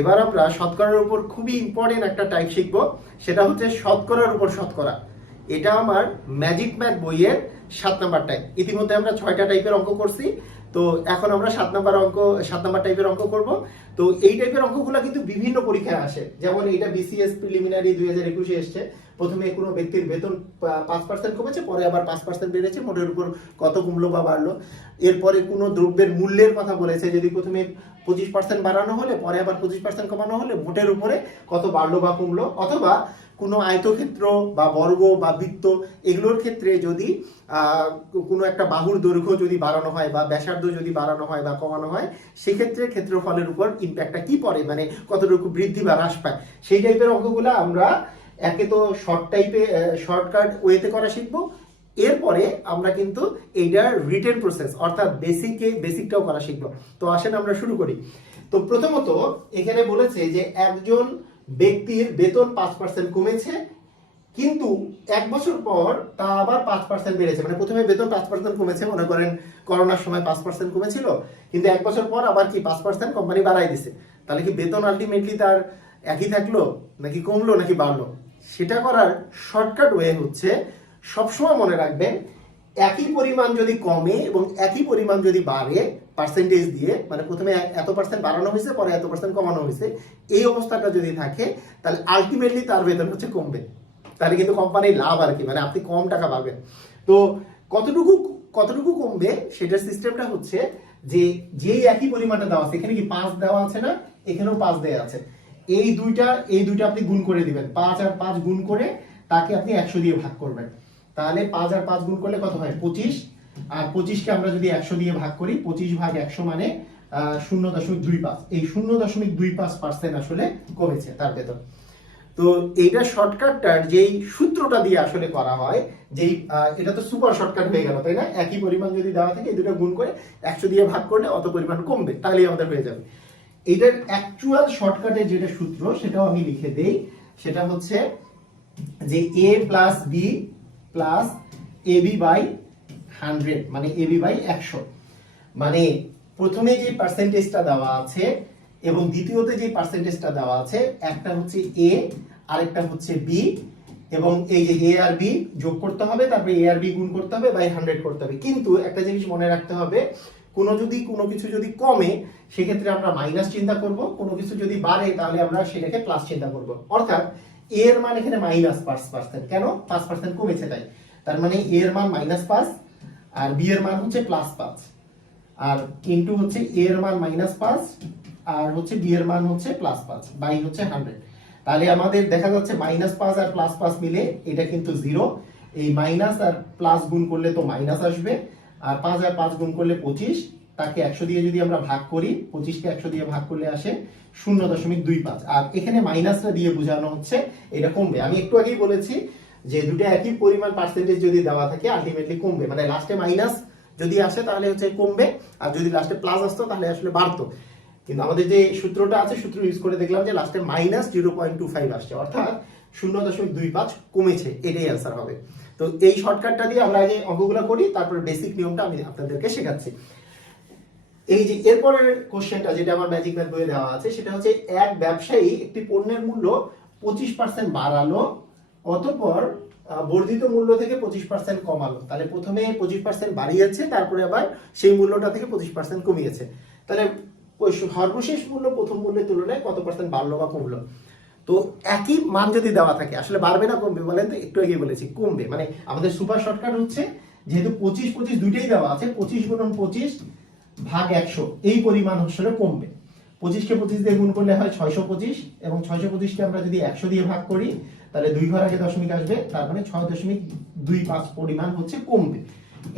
এবার আমরা শতকরার উপর খুবই ইম্পর্টেন্ট একটা টাইপ শিখবো, সেটা হচ্ছে শতকরার উপর শতকরা। এটা আমার ম্যাজিক ম্যাথ বইয়ের 7 নাম্বার টাইপ। ইতিমধ্যে আমরা 6টা টাইপের অঙ্ক করছি, তো এখন আমরা 7 নাম্বার টাইপের অঙ্ক করব। তো এই টাইপের অঙ্কগুলো কিন্তু বিভিন্ন পরীক্ষায় আসে, যেমন এটা বিসিএস প্রিলিমিনারি 2021-এ এসছে। প্রথমে কোনো ব্যক্তির বেতন 5% কমেছে, পরে আবার 5% বেড়েছে, মোটের উপর কত কমলো বা বাড়লো। এরপরে কোনো দ্রব্যের মূল্যের কথা বলেছে, যদি প্রথমে 25% বাড়ানো হলে পরে আবার 25% কমানো হলে মোটের উপরে কত বাড়লো বা কমলো। অথবা কোনো আয়তক্ষেত্র বা বর্গ বা বৃত্ত এগুলোর ক্ষেত্রে যদি কোনো একটা বাহুর দৈর্ঘ্য যদি বাড়ানো হয় বা ব্যাসার্ধ যদি বাড়ানো হয় বা কমানো হয়, সেক্ষেত্রে ক্ষেত্রফলের উপর ইম্প্যাক্টটা কি পড়ে, মানে কতটুকু বৃদ্ধি বা হ্রাস পায়, সেই টাইপের অঙ্কগুলো আমরা একে তো শর্টকাট ওয়েতে করা শিখবো। এরপরে আমরা কিন্তু এইটার রিটেন প্রসেস অর্থাৎ বেসিকটাও করা শিখবো। তো আসেন আমরা শুরু করি। তো প্রথমত এখানে বলেছে যে একজন ব্যক্তির বেতন 5% কমেছে, কিন্তু 1 বছর পর তা আবার 5% বেড়েছে। মানে প্রথমে বেতন 5% কমেছে, মনে করেন করোনার সময় 5% কমেছিল, কিন্তু 1 বছর পর আবার কি 5% কোম্পানি বাড়াই দিছে। তাহলে কি বেতন আলটিমেটলি তার একই থাকলো নাকি কমলো নাকি বাড়লো? সেটা করার শর্টকাট ওয়ে হচ্ছে, সবসময় মনে রাখবেন একই পরিমাণ যদি কমে এবং একই পরিমাণ যদি বাড়ে পার্সেন্টেজ দিয়ে, মানে প্রথমে এত পার্সেন্ট বাড়ানো হয়েছে পরে এত পার্সেন্ট কমানো হয়েছে, এই অবস্থাটা যদি থাকে তাহলে আলটিমেটলি তার বেতন হচ্ছে কমবে। তাহলে কিন্তু কোম্পানির লাভ আর কি, মানে আপনি কম টাকা পাবেন। তো কতটুকু কতটুকু কমবে সেটার সিস্টেমটা হচ্ছে যে যেই একই পরিমাণটা দেওয়া আছে, এখানে কি 5 দেওয়া আছে না, এখানেও 5 দেওয়া আছে, এই দুইটা আপনি গুণ করে দিবেন। 5 আর 5 গুণ করে তাকে আপনি 100 দিয়ে ভাগ করবেন। তাহলে 5 আর 5 গুণ করলে কত হয়? 25। আর 25কে আমরা যদি 100 দিয়ে ভাগ করি, 25 ভাগ 100 মানে 0.25। এই 0.25% আসলে কমেছে তার বেতন। তো এইটা শর্টকাটটার যেই সূত্রটা দিয়ে আসলে করা হয়, যেই এটা তো সুপার শর্টকাট হয়ে গেল, তাই না? একই পরিমাণ যদি দেওয়া থাকে এই দুটো গুণ করে 100 দিয়ে ভাগ করলে অত পরিমাণ কমবে, তাহলেই আমাদের হয়ে যাবে। এটার অ্যাকচুয়াল শর্টকাটের যেটা সূত্র সেটাও আমি লিখে দেই। সেটা হচ্ছে যে a plus B plus AB by 100, মানে এবি বাই 100। মানে প্রথমে যে পার্সেন্টেজটা দেওয়া আছে এবং দ্বিতীয়তে যে পার্সেন্টেজটা দেওয়া আছে, একটা হচ্ছে এ আরেকটা হচ্ছে বি, এবং এই যে এ আর বি যোগ করতে হবে, তারপরে এ আর বি গুণ করতে হবে বাই 100 করতে হবে। কিন্তু একটা জিনিস মনে রাখতে হবে, কোনো কিছু যদি কমে সেক্ষেত্রে আমরা মাইনাস চিন্তা করব, কোনো কিছু যদি বাড়ে তাহলে আমরা সেটাকে প্লাস চিন্তা করব। অর্থাৎ এ এর মান এখানে মাইনাস 5%, কেন? 5% কমেছে তাই। তার মানে এ এর মান -5 আর বি এর মান হচ্ছে +5, আর ইনটু হচ্ছে এ এর মান -5 আর হচ্ছে বি এর মান হচ্ছে +5 বাই হচ্ছে 100। তাহলে আমাদের দেখা যাচ্ছে -5 আর +5 মিলে এটা কিন্তু 0। এই মাইনাস আর প্লাস গুণ করলে তো মাইনাস আসবে, আর 5 আর 5 গুণ করলে 25। তাকে 100 দিয়ে যদি আমরা ভাগ করি, 25কে 100 দিয়ে ভাগ করলে আসে 0.25। আর এখানে মাইনাসটা দিয়ে বোঝানো হচ্ছে এটা কমবে। আমি একটু আগেই বলেছি যে দুটো একই পরিমাণ পার্সেন্টেজ যদি দেওয়া থাকে আলটিমেটলি কমবে, মানে লাস্টে মাইনাস যদি আসে তাহলে হচ্ছে কমবে, আর যদি লাস্টে প্লাস আসতো তাহলে আসলে বাড়তো। কিন্তু আমাদের যে সূত্রটা আছে, সূত্র ইউজ করে দেখলাম যে লাস্টে -0.25 আসছে, অর্থাৎ 0.25 কমেছে, এটাই অ্যান্সার হবে। তো এই শর্টকাটটা দিয়ে আমরা আগে অঙ্কগুলো করি, তারপর বেসিক নিয়মটা আমি আপনাদেরকে শেখাচ্ছি। এই যে এরপরের কোশ্চেনটা যেটা আমার ম্যাজিক ম্যাথ বইয়ে দেওয়া আছে, সেটা হচ্ছে এক ব্যবসায়ী একটি পণ্যের মূল্য 25% বাড়ালো, অতঃপর বর্ধিত মূল্য থেকে 25% কমালো। তাহলে প্রথমে 25% বাড়িয়েছে, তারপরে আবার সেই মূল্যটা থেকে 25% কমিয়েছে। তাহলে ওই সর্বশেষ মূল্য প্রথম মূল্যের তুলনায় কত পার্সেন্ট বাড়লো বা কমলো? তো একই মান যদি দেওয়া থাকে আসলে বাড়বে না কমবে বলেন তো? একটু আগে বলেছি কমবে। মানে আমাদের সুপার শর্টকাট হচ্ছে, যেহেতু 25 দুইটাই দেওয়া আছে, 25 গুণন 25 ভাগ 100 এই পরিমাণ আসলে কমবে। 25কে 25 দিয়ে গুণ করলে হয় 625, এবং 625কে আমরা যদি 100 দিয়ে ভাগ করি তাহলে 2 ঘর আগে দশমিক আসবে, তার মানে 6.25 পরিমাণ হচ্ছে কমবে।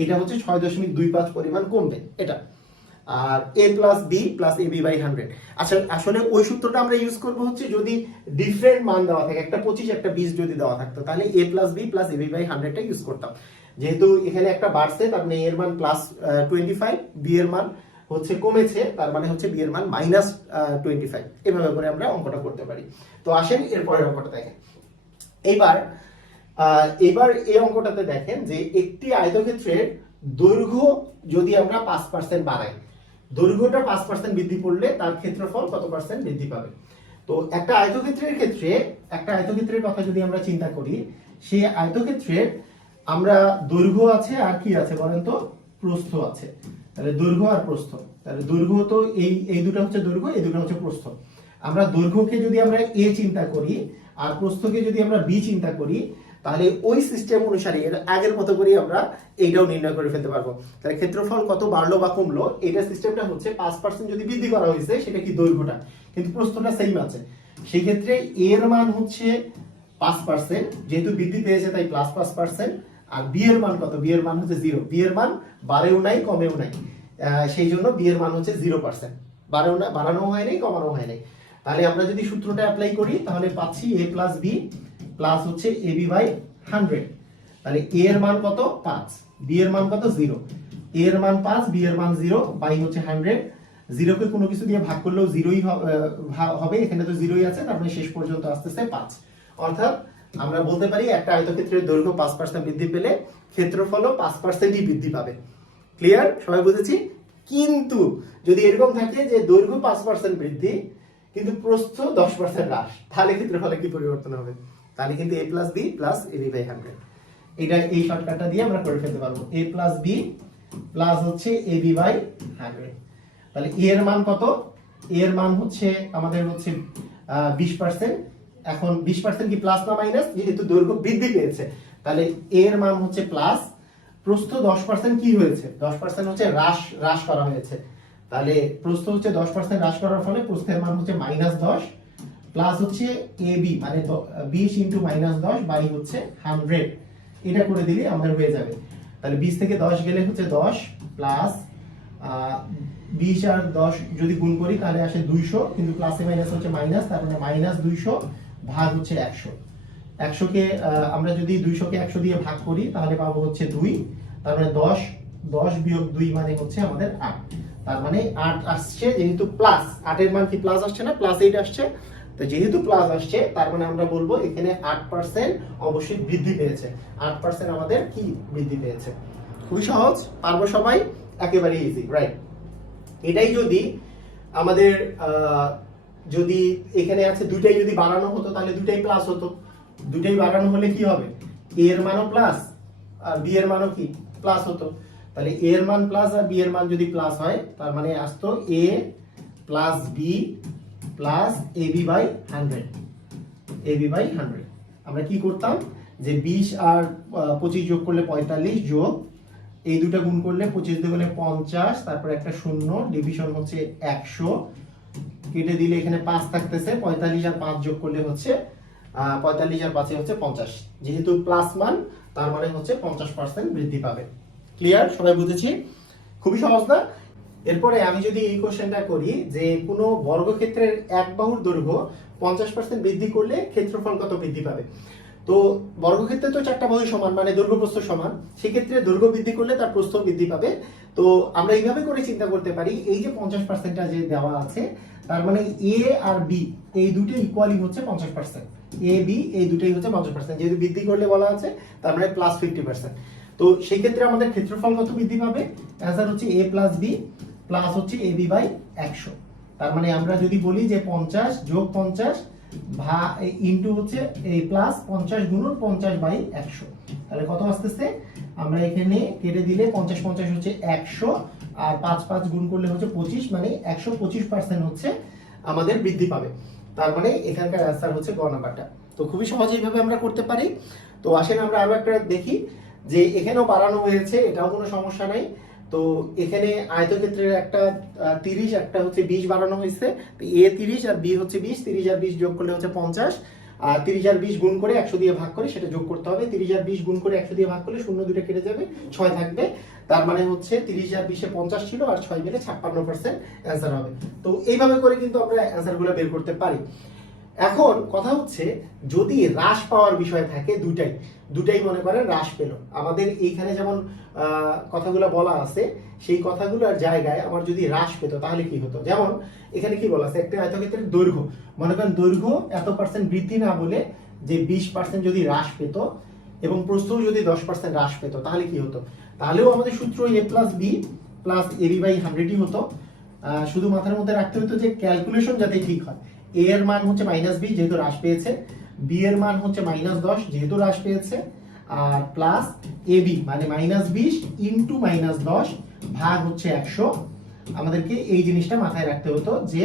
এটা হচ্ছে 6.25 পরিমাণ কমবে এটা। আর a plus B plus AB by 100। আচ্ছা, আসলে ওই সূত্রটা আমরা ইউজ করবো হচ্ছে যদি ডিফারেন্ট মান দেওয়া থাকে, একটা 25 একটা 20 যদি দেওয়া থাকতো, তাহলে a plus B plus AB by 100টা ইউজ করতাম। যেহেতু এখানে একটা বাড়ছে, তার মানে এর মান +25, বি এর মান হচ্ছে কমেছে, তার মানে হচ্ছে বি এর মান -25। এভাবে করে আমরা অঙ্কটা করতে পারি। তো আসেন এরপরের অঙ্কটা দেখেন। এবার এই অঙ্কটাতে দেখেন যে একটি আয়তক্ষেত্রের দৈর্ঘ্য যদি আমরা 5% বাড়াই, দৈর্ঘ্যটা 5% বৃদ্ধি করলে তার ক্ষেত্রফল কত পার্সেন্ট বৃদ্ধি পাবে। তো একটা আয়তক্ষেত্রের ক্ষেত্রে একটা আয়তক্ষেত্রের কথা যদি আমরা চিন্তা করি, সেই আয়তক্ষেত্রের আমরা দৈর্ঘ্য আছে আর কি আছে বলেন তো, প্রস্থ আছে। তাহলে দৈর্ঘ্য আর প্রস্থ, তাহলে দৈর্ঘ্য তো এই দুটো হচ্ছে দৈর্ঘ্য, এই দুটো হচ্ছে প্রস্থ। আমরা দৈর্ঘ্যকে যদি আমরা এ চিন্তা করি আর প্রস্থকে যদি আমরা বি চিন্তা করি, তাহলে ওই সিস্টেম অনুসারে এর আগের মতো করে আমরা এইটাও নির্ণয় করে ফেলতে পারবো। তাহলে ক্ষেত্রফল কত বাড়লো বা কমলো, এটা সিস্টেমটা হচ্ছে 5% যদি বৃদ্ধি করা হয়েছে সেটা কি দৈর্ঘ্যটা, কিন্তু প্রস্থটা সেম আছে। সেই ক্ষেত্রে এর মান হচ্ছে 5%, যেহেতু বৃদ্ধি পেয়েছে তাই প্লাস 5%। আর বি এর মান কত, বি এর মান হচ্ছে 0, বি এর মান বাড়েও নাই কমেও নাই, সেই জন্য বি এর মান হচ্ছে 0%, বাড়েও না, বাড়ানো হয় নাই কমানো হয় নাই। তাহলে আমরা যদি সূত্রটা অ্যাপ্লাই করি তাহলে পাচ্ছি a প্লাস বি প্লাস হচ্ছে ab বাই 100। তাহলে a এর মান কত 5, b এর মান কত 0, a এর মান 5, b এর মান 0 বাই হচ্ছে 100। 0 কে কোনো কিছু দিয়ে ভাগ করলেও 0ই হবে, এখানে তো 0ই আছে, তার মানে শেষ পর্যন্ত আসতেছে 5। অর্থাৎ আমরা বলতে পারি একটা আয়তক্ষেত্রের দৈর্ঘ্য 5% বৃদ্ধি পেলে ক্ষেত্রফলও 5%ই বৃদ্ধি পাবে। ক্লিয়ার, সবাই বুঝেছি? কিন্তু যদি এরকম থাকে যে দৈর্ঘ্য 5% বৃদ্ধি কিন্তু প্রস্থ 10% হ্রাস, তাহলে ক্ষেত্রফলে কি পরিবর্তন হবে? তাহলে কিন্তু a plus B plus ab by 100, এটা এই শর্টকাটটা দিয়ে আমরা করে ফেলতে পারবো। a প্লাস বি প্লাস হচ্ছে ab বাই 100। তাহলে a এর মান কত? a এর মান হচ্ছে আমাদের হচ্ছে 20%। এখন 20% কি প্লাস না মাইনাস? যেহেতু দৈর্ঘ্য বৃদ্ধি পেয়েছে তাহলে a এর মান হচ্ছে প্লাস, প্রস্থ 10% কি হয়েছে, 10% হচ্ছে হ্রাস করা হয়েছে। তাহলে প্রস্থ হচ্ছে 10% হ্রাস করার ফলে প্রস্থের মান হচ্ছে -10 প্লাস হচ্ছে ab মানে 20 ইনটু -10 বাই হচ্ছে 100, এটা করে দিলে আমাদের হয়ে যাবে। তাহলে 20 থেকে 10 গেলে হচ্ছে 10 প্লাস 20 আর 10 যদি গুণ করি তাহলে আসে 200, কিন্তু প্লাসে মাইনাস হচ্ছে মাইনাস, তার মানে -200 ভাগ হচ্ছে 100। 100 কে আমরা যদি 200 কে 100 দিয়ে ভাগ করি তাহলে পাবো হচ্ছে 2, তার মানে 10 বিয়োগ 2 মানে হচ্ছে আমাদের 8। তার মানে 8 আসছে, যেহেতু প্লাস 8 এর মান কি প্লাস আসছে না, প্লাস 8 আসছে। তো যেহেতু প্লাস আসছে তার মানে আমরা বলবো এখানে 8% অবশ্যই বৃদ্ধি পেয়েছে। 8% আমাদের কি বৃদ্ধি পেয়েছে। খুবই সহজ, পারবো সবাই, একেবারে ইজি, রাইট? এটাই যদি আমাদের যদি এখানে আছে দুইটাই যদি বাড়ানো হতো তাহলে দুইটাই প্লাস হতো। দুইটাই বাড়ানো হলে কি হবে, a এর মানও প্লাস আর b এর মানও কি প্লাস হতো। তাহলে a এর মান প্লাস আর b এর মান যদি প্লাস হয় তার মানে আসতো a plus b plus ab by 100, ab by 100। আমরা কি করতাম যে 20 আর 25 যোগ করলে 45 যোগ এই দুটো গুণ করলে 25 দিয়ে গেলে 50, তারপর একটা শূন্য, ডিভিশন হচ্ছে 100, কেটে দিলে এখানে 5 থাকতেছে, 45 আর 5 যোগ করলে হচ্ছে 45 আর 5 হচ্ছে 50। যেহেতু প্লাস মান তার মানে হচ্ছে 50% বৃদ্ধি পাবে। ক্লিয়ার, সবাই বুঝেছি? খুবই সহজ না? এরপরে আমি যদি এই কোশ্চেনটা করি যে কোনো বর্গক্ষেত্রের এক বাহুর দৈর্ঘ্য 50% বৃদ্ধি করলে ক্ষেত্রফল কত বৃদ্ধি পাবে। তো বর্গক্ষেত্রে তো চারটা বাহু সমান, মানে দৈর্ঘ্য প্রস্থ সমান, সেক্ষেত্রে দৈর্ঘ্য বৃদ্ধি করলে তার প্রস্থ বৃদ্ধি পাবে। তো আমরা এইভাবে করে চিন্তা করতে পারি, এই যে 50%টা যে দেওয়া আছে তার মানে a আর b এই দুটো ইকুয়ালি হচ্ছে 50%, a b এই দুটোই হচ্ছে 50%, যেহেতু বৃদ্ধি করলে বলা আছে তার মানে প্লাস 50%। তো সেই ক্ষেত্রে আমাদের ক্ষেত্রফল কত বৃদ্ধি পাবে? অ্যান্সার হচ্ছে a প্লাস b প্লাস হচ্ছে ab বাই 100। তার মানে আমরা যদি বলি যে 50 যোগ 50 ইনটু হচ্ছে এই প্লাস 50 গুণন 50 বাই 100, তাহলে কত আসতেছে? আমরা এখানে কেটে দিলে 50 50 হচ্ছে 100 আর 5 5 গুণ করলে হচ্ছে 25, মানে 125% হচ্ছে আমাদের বৃদ্ধি পাবে। তার মানে এখানকার অ্যান্সার হচ্ছে গ নাম্বারটা। তো খুবই সহজে এইভাবে আমরা করতে পারি। তো আসেন আমরা আরো একটা দেখি যে এখানেও বাড়ানো হয়েছে, এটাও কোনো সমস্যা নাই। তো এখানে আয়তক্ষেত্রের একটা 30 একটা হচ্ছে 20 বাড়ানো হয়েছে, তো a 30 আর b হচ্ছে 20, 30 আর 20 যোগ করলে হচ্ছে 50, আর 30 আর 20 গুণ করে 100 দিয়ে ভাগ করে সেটা যোগ করতে হবে। 30 আর 20 গুণ করে 100 দিয়ে ভাগ করলে শূন্য দুটো কেটে যাবে, 6 থাকবে। তার মানে হচ্ছে 30 আর 20 এ 50 ছিল আর 6 মিলে 56% অ্যান্সার হবে। তো এইভাবে করে কিন্তু আমরা অ্যান্সারগুলো বের করতে পারি। এখন কথা হচ্ছে যদি হ্রাস পাওয়ার বিষয় থাকে, দুটাই মনে করেন হ্রাস পেল, আমাদের এইখানে যেমন কথাগুলো বলা আছে সেই কথাগুলোর জায়গায় আমার যদি হ্রাস পেত তাহলে কি হতো। যেমন এখানে কি বলা আছে, একটা আয়তক্ষেত্রের দৈর্ঘ্য, মনে করেন দৈর্ঘ্য এত পার্সেন্ট বৃদ্ধি না বলে যে 20% যদি হ্রাস পেত এবং প্রস্থও যদি 10% হ্রাস পেত তাহলে কি হতো। তাহলেও আমাদের সূত্র a plus B plus ab by 100ই হতো। শুধু মাথার মধ্যে রাখতে হতো যে ক্যালকুলেশন যাতে ঠিক হয়। এ এর মান হচ্ছে -20 যেহেতু হ্রাস পেয়েছে, বি এর মান হচ্ছে -10 যেহেতু হ্রাস পেয়েছে, আর প্লাস এ বি মানে -20 ইন্টু -10 ভাগ হচ্ছে 100। আমাদেরকে এই জিনিসটা মাথায় রাখতে হতো যে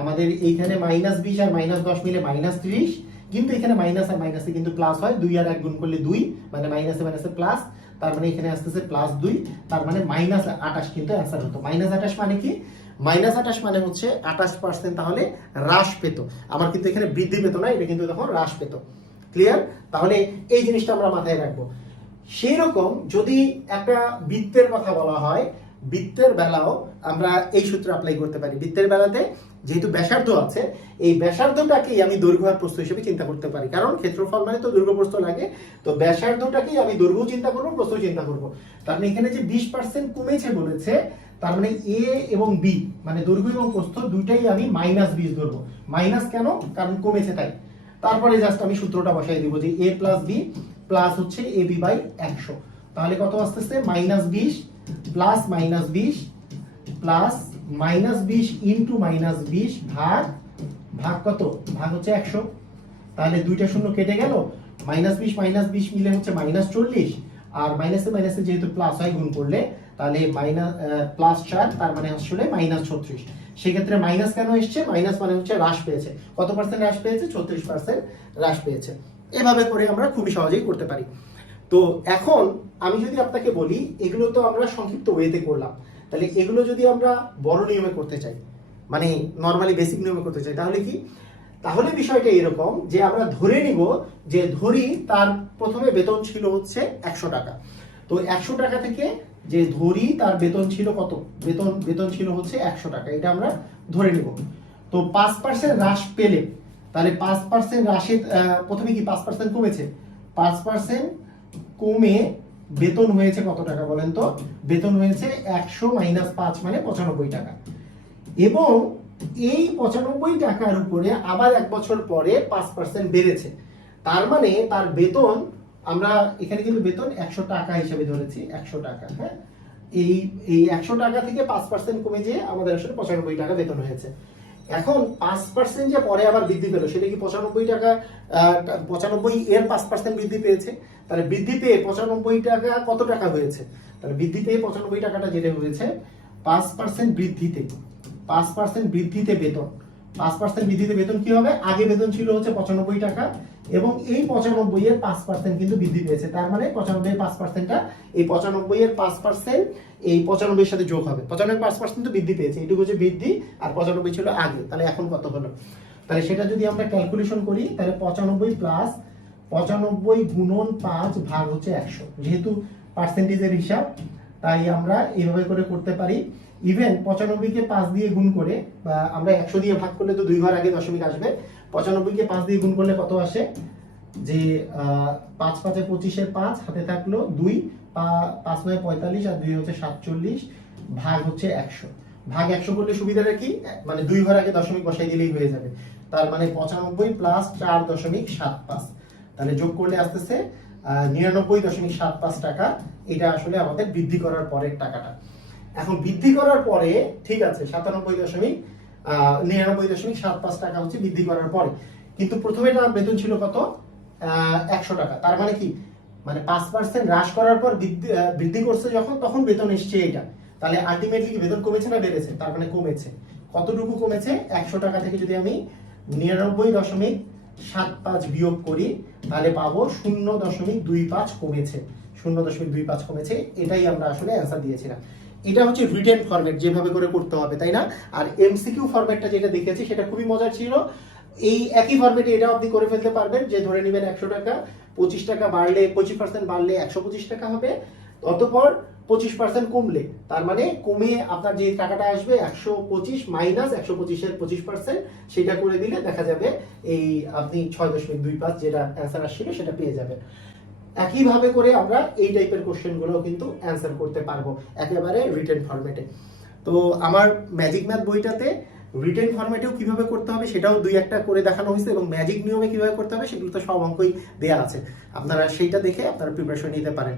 আমাদের এইখানে -20 আর -10 মিলে -30, কিন্তু এখানে মাইনাস আর মাইনাসে কিন্তু প্লাস হয়, 2 আর 1 গুণ করলে 2 মানে মাইনাসে মাইনাসে প্লাস, তার মানে এখানে আসতেছে +2, তার মানে -28 কিন্তু অ্যান্সার হতো। -28 মানে কি? -28 মানে হচ্ছে 28% তাহলে হ্রাস পেত। আমার কিন্তু এখানে বৃদ্ধি পেত না, এটা কিন্তু তখন হ্রাস পেত। ক্লিয়ার? তাহলে এই জিনিসটা আমরা মাথায় রাখবো। সেই রকম যদি একটা বৃত্তের কথা বলা হয়, বৃত্তের বেলাও আমরা এই সূত্র অ্যাপ্লাই করতে পারি। বৃত্তের বেলাতে যেহেতু ব্যাসার্ধ আছে, এই ব্যাসার্ধটাকেই আমি দৈর্ঘ্য আর প্রস্থ হিসেবে চিন্তা করতে পারি, কারণ ক্ষেত্রফল মানে তো দৈর্ঘ্য প্রস্থ লাগে। তো ব্যাসার্ধটাকেই আমি দৈর্ঘ্য চিন্তা করবো, প্রস্থ চিন্তা করবো। তার মানে এখানে যে 20% কমেছে বলেছে, তার মানে এ এবং বি মানে দৈর্ঘ্য এবং প্রস্থ দুইটাই আমি -20 ধরবো। মাইনাস কেন? কারণ কমেছে তাই। তারপরে জাস্ট আমি সূত্রটা বসাই দিব যে a প্লাস বি প্লাস হচ্ছে এ বি বাই 100। তাহলে কত আসতেছে? -20 প্লাস -20 প্লাস -20 ইন্টু -20 ভাগ কত? ভাগ হচ্ছে 100। তাহলে দুইটা শূন্য কেটে গেল, -20 -20 মিলে হচ্ছে -40, আর মাইনাসে মাইনাসে যেহেতু প্লাস হয় গুণ করলে, তাহলে +4 তার মানে আসলে -36। সেক্ষেত্রে মাইনাস কেন এসছে? মাইনাস মানে হচ্ছে হ্রাস পেয়েছে। কত পার্সেন্ট হ্রাস পেয়েছে? 36% হ্রাস পেয়েছে। এভাবে করে আমরা খুবই সহজেই করতে পারি। তো এখন আমি যদি আপনাকে বলি, এগুলো তো আমরা সংক্ষিপ্ত ওয়েতে করলাম, তাহলে এগুলো যদি আমরা বড় নিয়মে করতে চাই, মানে নরমালি বেসিক নিয়মে করতে চাই, তাহলে কি? তাহলে বিষয়টা এরকম যে আমরা ধরে নিব যে ধরি তার প্রথমে বেতন ছিল হচ্ছে 100 টাকা। তো 100 টাকা থেকে যে ধরি তার বেতন ছিল কত? বেতন ছিল হচ্ছে 100 টাকা, এটা আমরা ধরে নিব। তো 5% হ্রাস পেলে, তাহলে 5% হ্রাসে প্রথমে কি 5% কমেছে? 5% কমে বেতন হয়েছে কত টাকা বলেন তো? বেতন হয়েছে 100 - 5 মানে 95 টাকা। এবং এই 95 টাকার উপরে আবার 1 বছর পরে 5% বেড়েছে। তার মানে তার বেতন, আমরা এখানে কিন্তু বেতন 100 টাকা হিসেবে ধরেছি, 100 টাকা। হ্যাঁ, এই 100 টাকা থেকে 5% কমে যেয়ে আমাদের আসলে 95 টাকা বেতন হয়েছে। এখন 5% যে পরে আবার বৃদ্ধি পেল, সেটা কি 95 টাকা 95 এর 5% বৃদ্ধি পেয়েছে? তাহলে বৃদ্ধি পেয়ে 95 টাকা কত টাকা হয়েছে? তাহলে বৃদ্ধি পেয়ে 95 টাকাটা যেটা হয়েছে 5% বৃদ্ধিতে, 5% বৃদ্ধিতে বেতন, 5% বৃদ্ধিতে বেতন কি হবে? আগে বেতন ছিল হচ্ছে 95 টাকা, এবং এই 95 এর 5% কিন্তু বৃদ্ধি পেয়েছে। তার মানে 95 এর 5%টা এই 95 এর 5% এই 95 এর সাথে যোগ হবে। 95 এর 5% তো বৃদ্ধি পেয়েছে, এটুকু হচ্ছে বৃদ্ধি, আর 95 ছিল আগে। তাহলে এখন কত হলো? তাহলে সেটা যদি আমরা ক্যালকুলেশন করি, তাহলে 95 প্লাস 95 গুণন 5 ভাগ হচ্ছে 100। যেহেতু পার্সেন্টেজের হিসাব, তাই আমরা এইভাবে করে করতে পারি। ইভেন 95 কে 5 দিয়ে গুণ করে, বা আমরা 100 দিয়ে ভাগ করলে তো 2 ঘর আগে দশমিক আসবে। 95 কে 5 দিয়ে গুণ করলে কত আসে? যে 5 5 এ 25 এর 5 হাতে থাকলো 2, 5 9 45 আর 2 হচ্ছে 47, ভাগ হচ্ছে 100। ভাগ 100 করলে সুবিধাটা কি? মানে 2 ঘর আগে দশমিক বসাই দিলেই হয়ে যাবে। তার মানে 95 প্লাস 4.75, তাহলে যোগ করলে আসতেছে 99.75 টাকা। এটা আসলে আমাদের বৃদ্ধি করার পরের টাকাটা। এখন বৃদ্ধি করার পরে ঠিক আছে 99.75 টাকা হচ্ছে বৃদ্ধি করার পরে, কিন্তু প্রথমে তার বেতন ছিল কত? 100 টাকা। তার মানে কি? মানে 5% হ্রাস করার পর বৃদ্ধি করছে যখন, তখন বেতন এসছে এটা। তাহলে আলটিমেটলি কি বেতন কমেছে না বেড়েছে? তার মানে কমেছে। কতটুকু কমেছে? 100 টাকা থেকে যদি আমি 99.75 বিয়োগ করি, তাহলে পাবো 0.25 কমেছে। 0.25 কমেছে, এটাই আমরা আসলে অ্যান্সার দিয়েছিলাম। এটা হচ্ছে রিটেন ফরম্যাট, যেভাবে করে করতে হবে, তাই না? আর এমসিকিউ ফরম্যাটটা যেটা দেখেছি সেটা খুবই মজার ছিল। এই একই ফরম্যাটে এটা আপনি করে ফেলতে পারবেন, যে ধরে নেবেন 100 টাকা, 25 টাকা বাড়লে 25% বাড়লে 125 টাকা হবে। অতঃপর 25% কমলে, তার মানে কমে আপনার যে টাকাটা আসবে 125 মাইনাস 125 এর 25%, সেটা করে দিলে দেখা যাবে এই আপনি 6.25 যেটা অ্যান্সার আসছিল সেটা পেয়ে যাবেন। একইভাবে করে আমরা এই টাইপের কোশ্চেন গুলো কিন্তু অ্যান্সার করতে পারবো একেবারে রিটেন ফরম্যাটে। তো আমার ম্যাজিক ম্যাথ বইটাতে রিটেন ফরম্যাটেও কিভাবে করতে হবে সেটাও 2-1টা করে দেখানো হয়েছে, এবং ম্যাজিক নিয়মে কিভাবে করতে হবে সেগুলো তো সব অঙ্কই দেয়া আছে। আপনারা সেইটা দেখে আপনারা প্রিপারেশন নিতে পারেন।